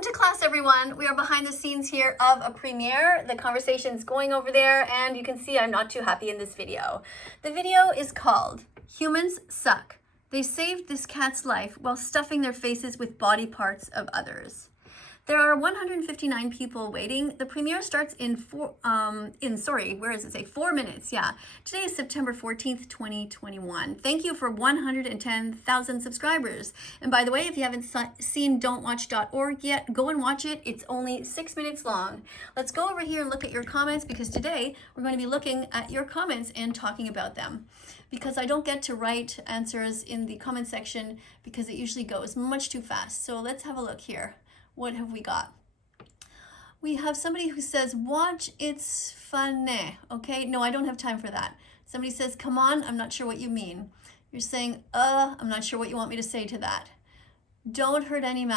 Welcome to class, everyone. We are behind the scenes here of a premiere. The conversation's going over there, and you can see I'm not too happy in this video. The video is called Humans Suck. They saved this cat's life while stuffing their faces with body parts of others. There are 159 people waiting. The premiere starts in 4 minutes. Yeah. Today is September 14th, 2021. Thank you for 110,000 subscribers. And by the way, if you haven't seen don'twatch.org yet, go and watch it. It's only 6 minutes long. Let's go over here and look at your comments, because today we're going to be looking at your comments and talking about them. Because I don't get to write answers in the comment section because it usually goes much too fast. So let's have a look here. What have we got? We have somebody who says, watch, it's funny. Okay, no, I don't have time for that. Somebody says, come on, I'm not sure what you mean. You're saying, I'm not sure what you want me to say to that. Don't hurt any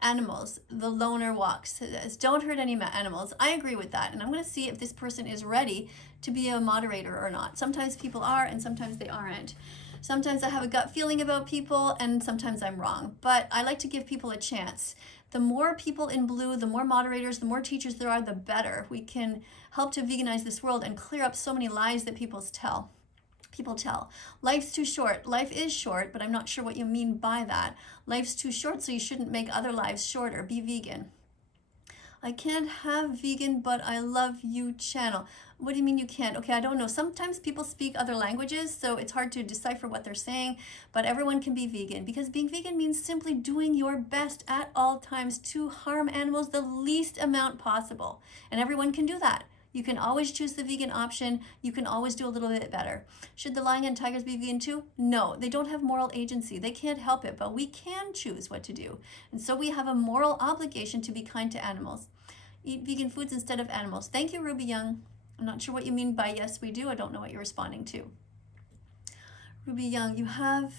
animals. The loner walks says, don't hurt any animals. I agree with that. And I'm going to see if this person is ready to be a moderator or not. Sometimes people are and sometimes they aren't. Sometimes I have a gut feeling about people and sometimes I'm wrong. But I like to give people a chance. The more people in blue, the more moderators, the more teachers there are, the better. We can help to veganize this world and clear up so many lies that people tell. Life's too short. Life is short, but I'm not sure what you mean by that. Life's too short, so you shouldn't make other lives shorter. Be vegan. I can't have vegan, but I love you channel. What do you mean you can't? Okay, I don't know. Sometimes people speak other languages, so it's hard to decipher what they're saying, but everyone can be vegan, because being vegan means simply doing your best at all times to harm animals the least amount possible. And everyone can do that. You can always choose the vegan option. You can always do a little bit better. Should the lion and tigers be vegan too? No, they don't have moral agency. They can't help it, but we can choose what to do. And so we have a moral obligation to be kind to animals. Eat vegan foods instead of animals. Thank you, Ruby Young. I'm not sure what you mean by yes, we do. I don't know what you're responding to. Ruby Young, you have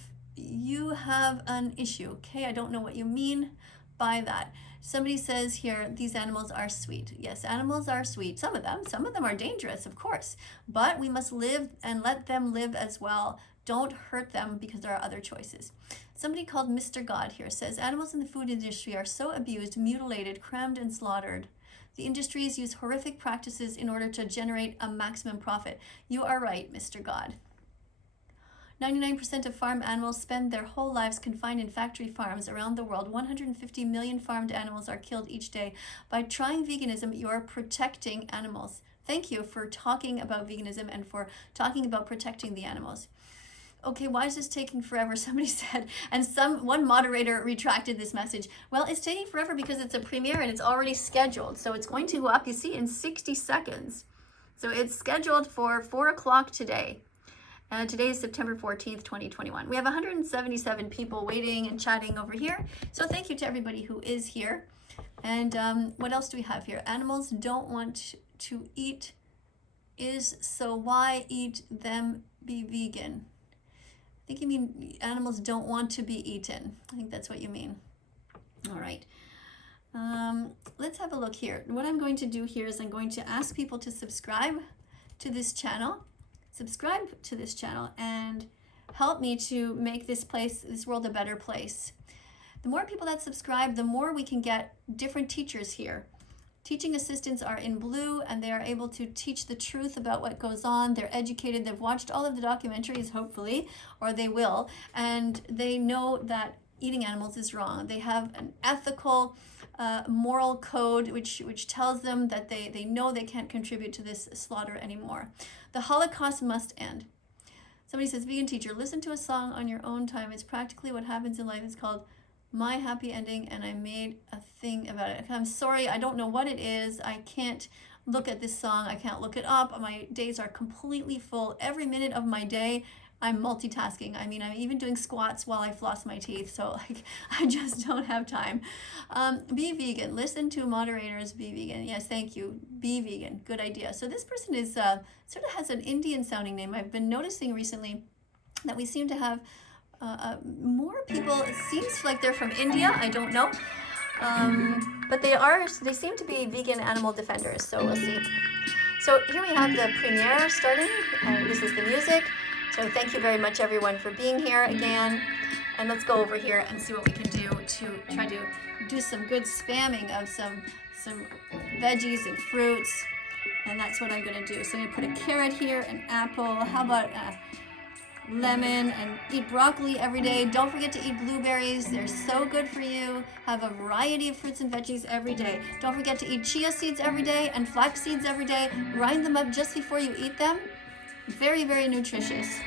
an issue. Okay, I don't know what you mean by that. Somebody says here, these animals are sweet. Yes, animals are sweet. Some of them are dangerous, of course, but we must live and let them live as well. Don't hurt them because there are other choices. Somebody called Mr. God here says, animals in the food industry are so abused, mutilated, crammed, and slaughtered. The industries use horrific practices in order to generate a maximum profit. You are right, Mr. God. 99% of farm animals spend their whole lives confined in factory farms around the world. 150 million farmed animals are killed each day. By trying veganism, you are protecting animals. Thank you for talking about veganism and for talking about protecting the animals. Okay, why is this taking forever? Somebody said, and one moderator retracted this message. Well, it's taking forever because it's a premiere and it's already scheduled. So it's going to go up, you see, in 60 seconds. So it's scheduled for 4 o'clock today. Today is September 14th, 2021. We have 177 people waiting and chatting over here. So thank you to everybody who is here. And what else do we have here? Animals don't want to eat so why eat them? Be vegan. I think you mean animals don't want to be eaten. I think that's what you mean. All right. Let's have a look here. What I'm going to do here is I'm going to ask people to subscribe to this channel. Subscribe to this channel and help me to make this world a better place. The more people that subscribe, the more we can get different teachers here. Teaching assistants are in blue and they are able to teach the truth about what goes on. They're educated, they've watched all of the documentaries, hopefully, or they will, and they know that eating animals is wrong. They have an ethical, moral code which tells them that they know they can't contribute to this slaughter anymore. The Holocaust must end. Somebody says, vegan teacher, listen to a song on your own time. It's practically what happens in life. It's called My Happy Ending, and I made a thing about it. I'm sorry, I don't know what it is. I can't look at this song. I can't look it up. My days are completely full. Every minute of my day, I'm multitasking. I mean, I'm even doing squats while I floss my teeth. So I just don't have time. Be vegan. Listen to moderators. Be vegan. Yes, thank you. Be vegan. Good idea. So this person is sort of has an Indian sounding name. I've been noticing recently that we seem to have more people. It seems like they're from India. I don't know. But they seem to be vegan animal defenders. So we'll see. So here we have the premiere starting. This is the music. So thank you very much, everyone, for being here again. And let's go over here and see what we can do. to try to do some good spamming of some veggies and fruits, and that's what I'm going to do. So I'm going to put a carrot here, an apple, how about lemon, and eat broccoli every day. Don't forget to eat blueberries. They're so good for you. Have a variety of fruits and veggies every day. Don't forget to eat chia seeds every day and flax seeds every day. Grind them up just before you eat them. Very, very nutritious.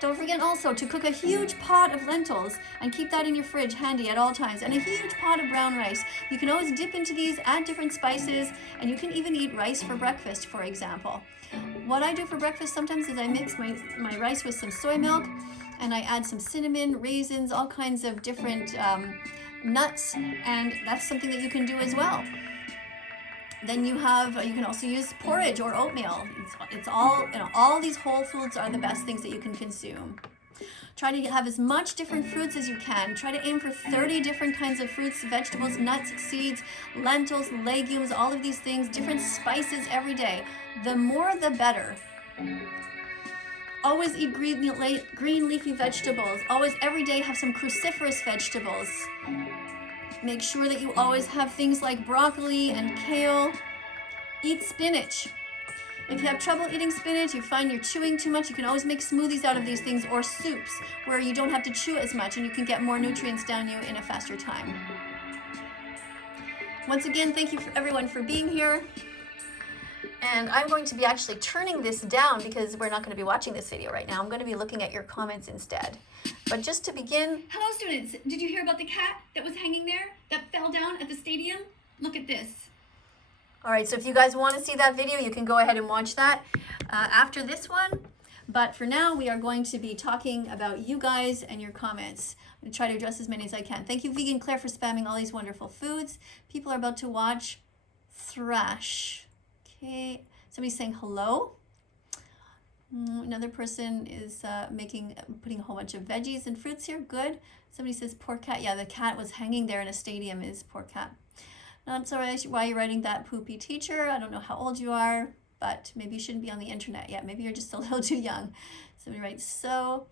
Don't forget also to cook a huge pot of lentils and keep that in your fridge handy at all times, and a huge pot of brown rice. You can always dip into these, add different spices, and you can even eat rice for breakfast, for example. What I do for breakfast sometimes is I mix my rice with some soy milk, and I add some cinnamon, raisins, all kinds of different nuts, and that's something that you can do as well. Then you can also use porridge or oatmeal. It's all, all these whole foods are the best things that you can consume. Try to have as much different fruits as you can. Try to aim for 30 different kinds of fruits, vegetables, nuts, seeds, lentils, legumes, all of these things, different spices every day. The more, the better. Always eat green leafy vegetables. Always, every day, have some cruciferous vegetables. Make sure that you always have things like broccoli and kale. Eat spinach. If you have trouble eating spinach, you find you're chewing too much, you can always make smoothies out of these things, or soups where you don't have to chew as much and you can get more nutrients down you in a faster time. Once again, thank you everyone for being here. And I'm going to be actually turning this down because we're not going to be watching this video right now. I'm going to be looking at your comments instead. But just to begin... Hello students, did you hear about the cat that was hanging there that fell down at the stadium? Look at this. All right, so if you guys want to see that video, you can go ahead and watch that after this one. But for now, we are going to be talking about you guys and your comments. I'm going to try to address as many as I can. Thank you, Vegan Claire, for spamming all these wonderful foods. People are about to watch Thrash. Okay, somebody's saying hello. Another person is putting a whole bunch of veggies and fruits here. Good. Somebody says poor cat. Yeah, the cat was hanging there in a stadium. Is poor cat. Not sorry why you're writing that, poopy teacher. I don't know how old you are, but maybe you shouldn't be on the internet yet. Maybe you're just a little too young. Somebody writes so.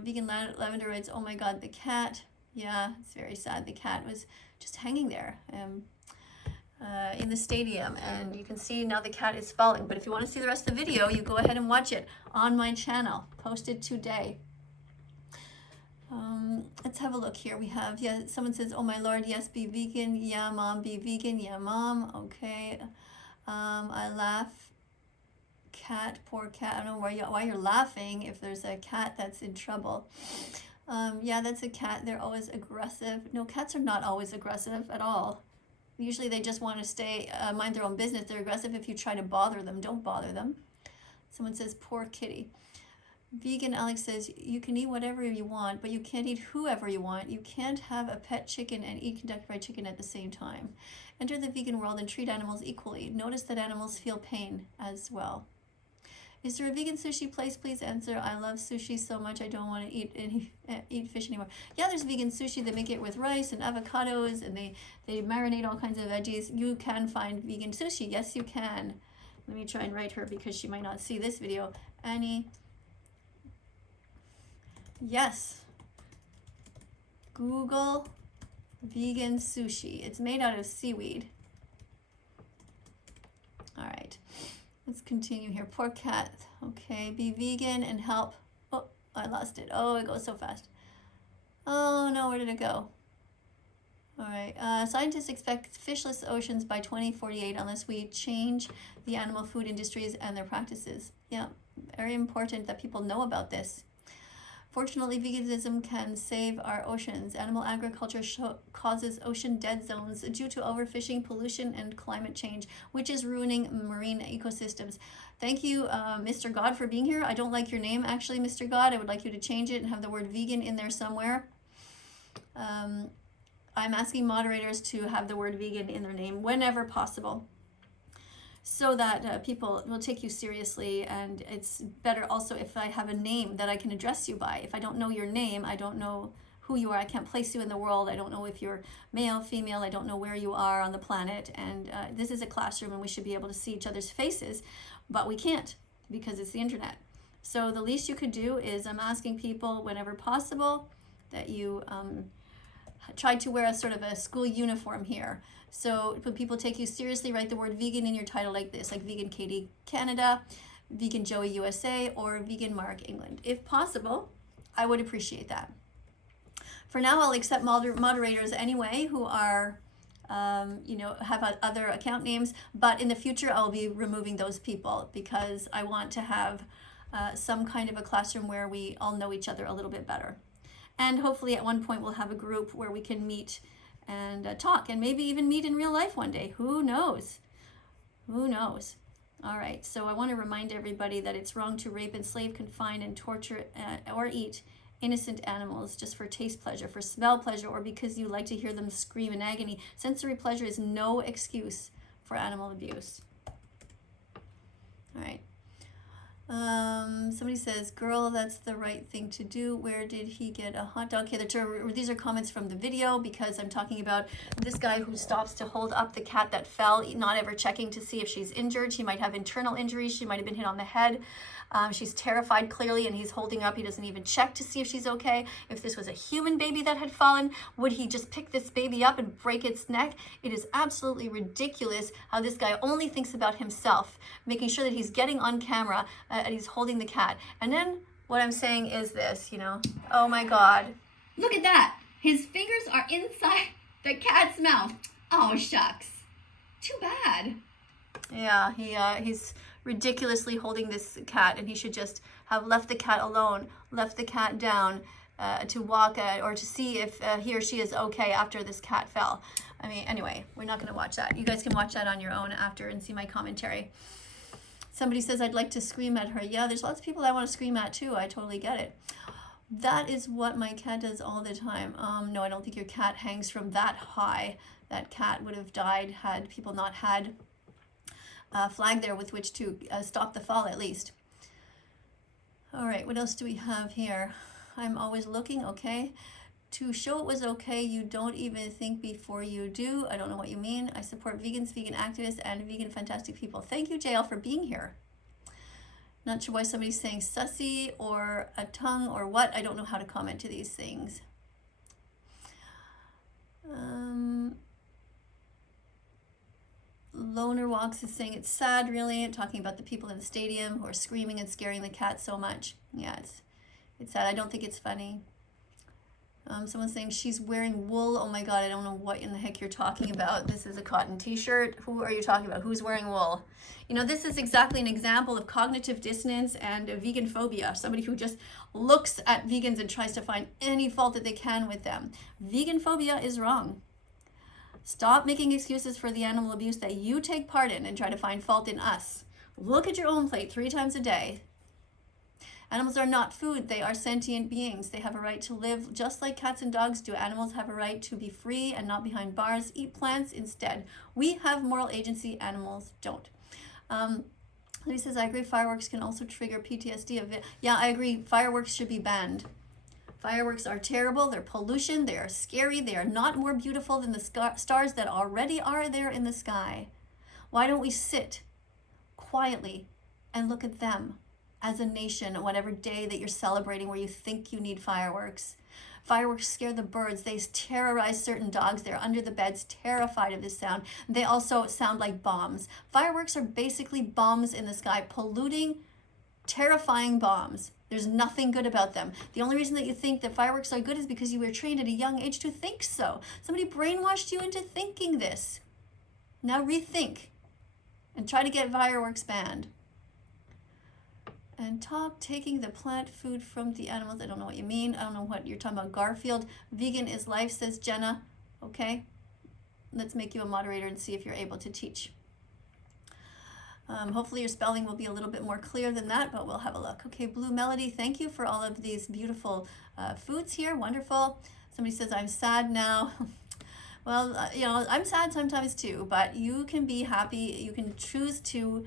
Vegan Lavender writes, oh my God, the cat. Yeah, it's very sad. The cat was just hanging there. In the stadium, and you can see now the cat is falling. But if you want to see the rest of the video, you go ahead and watch it on my channel, posted today. Let's have a look here. We have, yeah, someone says, oh my Lord, yes, be vegan. Yeah, Mom, be vegan. Yeah, Mom. Okay. I laugh. Cat, poor cat. I don't know why you're laughing if there's a cat that's in trouble. Yeah, that's a cat. They're always aggressive. No, cats are not always aggressive at all. Usually they just want to stay, mind their own business. They're aggressive if you try to bother them. Don't bother them. Someone says, poor kitty. Vegan Alex says, you can eat whatever you want, but you can't eat whoever you want. You can't have a pet chicken and eat Kentucky Fried Chicken at the same time. Enter the vegan world and treat animals equally. Notice that animals feel pain as well. Is there a vegan sushi place? Please answer. I love sushi so much I don't want to eat fish anymore. Yeah, there's vegan sushi. They make it with rice and avocados, and they marinate all kinds of veggies. You can find vegan sushi. Yes, you can. Let me try and write her because she might not see this video. Annie. Yes. Google vegan sushi. It's made out of seaweed. All right. Let's continue here. Poor cat. Okay, be vegan and help. Oh, I lost it. Oh, it goes so fast. Oh no, where did it go? All right. Scientists expect fishless oceans by 2048 unless we change the animal food industries and their practices. Yeah, very important that people know about this. Fortunately, veganism can save our oceans. Animal agriculture causes ocean dead zones due to overfishing, pollution, and climate change, which is ruining marine ecosystems. Thank you, Mr. God, for being here. I don't like your name, actually, Mr. God. I would like you to change it and have the word vegan in there somewhere. I'm asking moderators to have the word vegan in their name whenever possible, so that people will take you seriously. And it's better also if I have a name that I can address you by. If I don't know your name, I don't know who you are. I can't place you in the world. I don't know if you're male, female. I don't know where you are on the planet. And this is a classroom and we should be able to see each other's faces, but we can't because it's the internet. So the least you could do is I'm asking people whenever possible that you tried to wear a sort of a school uniform here. So when people take you seriously, write the word vegan in your title like this, like Vegan KADIE Canada, Vegan Joey USA, or Vegan Mark England. If possible, I would appreciate that. For now, I'll accept moderators anyway who are, have other account names, but in the future, I'll be removing those people because I want to have some kind of a classroom where we all know each other a little bit better. And hopefully at one point we'll have a group where we can meet and talk, and maybe even meet in real life one day. Who knows? Who knows? All right, so I want to remind everybody that it's wrong to rape, enslave, confine, and torture or eat innocent animals just for taste pleasure, for smell pleasure, or because you like to hear them scream in agony. Sensory pleasure is no excuse for animal abuse. All right. Somebody says, girl, that's the right thing to do. Where did he get a hot dog? Okay, these are comments from the video because I'm talking about this guy who stops to hold up the cat that fell, not ever checking to see if she's injured. She might have internal injuries. She might have been hit on the head. She's terrified clearly, and he's holding up. He doesn't even check to see if she's okay. If this was a human baby that had fallen, would he just pick this baby up and break its neck? It is absolutely ridiculous how this guy only thinks about himself, making sure that he's getting on camera and he's holding the cat. And then what I'm saying is this, oh my God. Look at that. His fingers are inside the cat's mouth. Oh, shucks. Too bad. Yeah, he's ridiculously holding this cat, and he should just have left the cat alone, left the cat down to walk or to see if he or she is okay after this cat fell. I mean, anyway, we're not going to watch that. You guys can watch that on your own after and see my commentary. Somebody says, I'd like to scream at her. Yeah, there's lots of people I want to scream at too. I totally get it. That is what my cat does all the time. No, I don't think your cat hangs from that high. That cat would have died had people not had a flag there with which to stop the fall at least. All right, what else do we have here? I'm always looking, okay. To show it was okay, you don't even think before you do. I don't know what you mean. I support vegans, vegan activists, and vegan fantastic people. Thank you, JL, for being here. Not sure why somebody's saying sussy or a tongue or what. I don't know how to comment to these things. Loner Walks is saying it's sad, really, talking about the people in the stadium who are screaming and scaring the cat so much. Yeah, it's sad. I don't think it's funny. Someone's saying she's wearing wool. Oh my God, I don't know what in the heck you're talking about. This is a cotton t-shirt. Who are you talking about? Who's wearing wool? This is exactly an example of cognitive dissonance and vegan phobia. Somebody who just looks at vegans and tries to find any fault that they can with them. Vegan phobia is wrong. Stop making excuses for the animal abuse that you take part in and try to find fault in us. Look at your own plate 3 times a day. Animals are not food. They are sentient beings. They have a right to live just like cats and dogs do. Animals have a right to be free and not behind bars. Eat plants instead. We have moral agency. Animals don't. He says, I agree fireworks can also trigger PTSD. Yeah, I agree. Fireworks should be banned. Fireworks are terrible. They're pollution. They are scary. They are not more beautiful than the stars that already are there in the sky. Why don't we sit quietly and look at them as a nation, whatever day that you're celebrating where you think you need fireworks? Fireworks scare the birds. They terrorize certain dogs. They're under the beds, terrified of this sound. They also sound like bombs. Fireworks are basically bombs in the sky, polluting, terrifying bombs. There's nothing good about them. The only reason that you think that fireworks are good is because you were trained at a young age to think so. Somebody brainwashed you into thinking this. Now rethink and try to get fireworks banned. And taking the plant food from the animals. I don't know what you mean. I don't know what you're talking about. Garfield, vegan is life, says Jenna. Okay, let's make you a moderator and see if you're able to teach. Hopefully your spelling will be a little bit more clear than that, but we'll have a look. Okay, Blue Melody, thank you for all of these beautiful foods here. Wonderful. Somebody says, I'm sad now. Well, I'm sad sometimes too, but you can be happy. You can choose to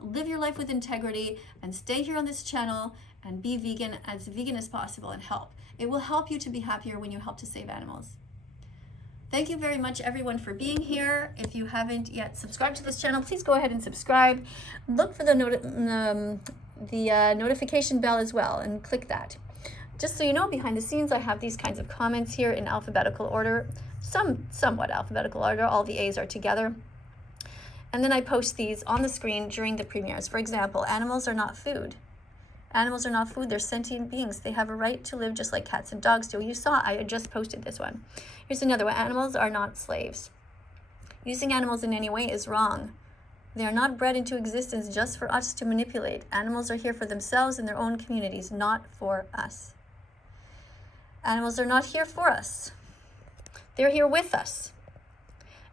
live your life with integrity and stay here on this channel and be vegan as possible and help. It will help you to be happier when you help to save animals. Thank you very much, everyone, for being here. If you haven't yet subscribed to this channel, please go ahead and subscribe. Look for the notification bell as well and click that. Just so you know, behind the scenes, I have these kinds of comments here in alphabetical order, somewhat alphabetical order. All the A's are together. And then I post these on the screen during the premieres. For example, animals are not food. Animals are not food. They're sentient beings. They have a right to live just like cats and dogs do. You saw, I just posted this one. Here's another one. Animals are not slaves. Using animals in any way is wrong. They are not bred into existence just for us to manipulate. Animals are here for themselves and their own communities, not for us. Animals are not here for us. They're here with us.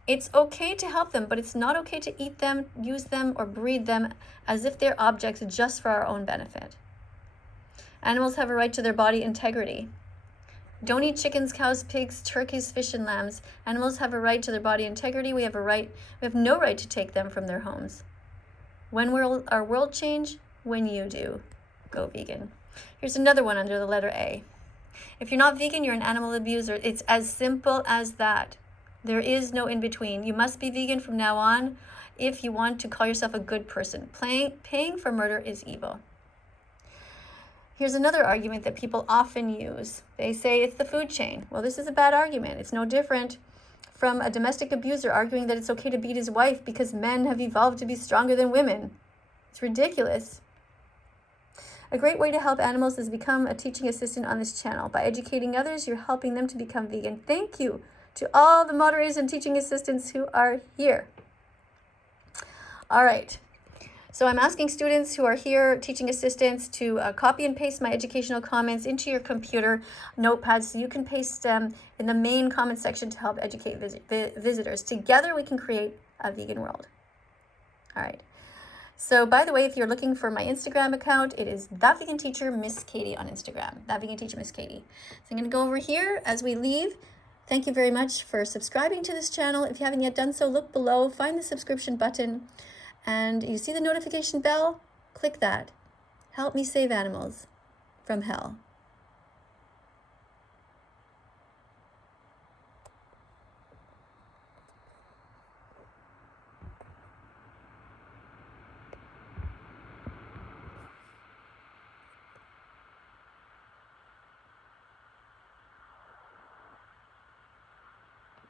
It's okay to help them, but it's not okay to eat them, use them, or breed them as if they're objects just for our own benefit. Animals have a right to their body integrity. Don't eat chickens, cows, pigs, turkeys, fish, and lambs. Animals have a right to their body integrity. We have no right to take them from their homes. When will our world change? When you do. Go vegan. Here's another one under the letter A. If you're not vegan, you're an animal abuser. It's as simple as that. There is no in-between. You must be vegan from now on if you want to call yourself a good person. Paying for murder is evil. Here's another argument that people often use. They say it's the food chain. Well, this is a bad argument. It's no different from a domestic abuser arguing that it's okay to beat his wife because men have evolved to be stronger than women. It's ridiculous. A great way to help animals is become a teaching assistant on this channel. By educating others, you're helping them to become vegan. Thank you to all the moderators and teaching assistants who are here. All right. So I'm asking students who are here, teaching assistants, to copy and paste my educational comments into your computer notepads so you can paste them in the main comment section to help educate visitors. Together we can create a vegan world. All right. So by the way, if you're looking for my Instagram account, it is thatveganteacher Miss KADIE on Instagram. Thatveganteacher Miss KADIE. So I'm going to go over here as we leave. Thank you very much for subscribing to this channel. If you haven't yet done so, look below, find the subscription button. And you see the notification bell? Click that. Help me save animals from hell.